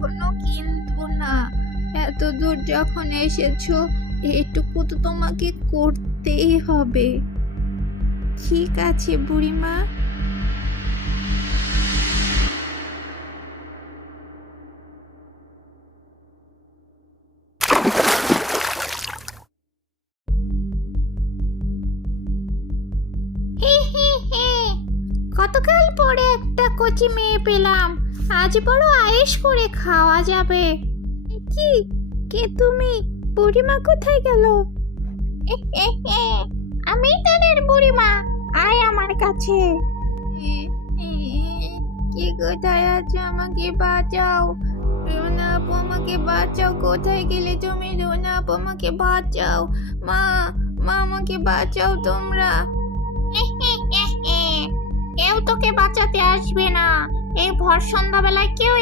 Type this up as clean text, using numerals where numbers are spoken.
কখনো কিনবো না। এত দূর যখন এসেছো, এটুকু তো তোমাকে করতেই হবে। ঠিক আছে বুড়িমা। হে হে হে, কতকাল পরে একটা কচি মেয়ে পেলাম, আজ বড় আয়েশ করে খাওয়া যাবে। কি, কে তুমি? বুড়িমা কোথায় গেল? আমি তোদের বুড়িমা, আয় আমার কাছে। কে কোথায় আছো? আমাকে বাঁচাও। রুনা আপু, আমাকে বাঁচাও। কোথায় গেলে তুমি? রুনা আপু, আমাকে বাঁচাও। মা, মা, আমাকে বাঁচাও তোমরা। কেউ তোকে বাঁচাতে আসবে না। এই ভর সন্ধ্যাবেলায় কেউ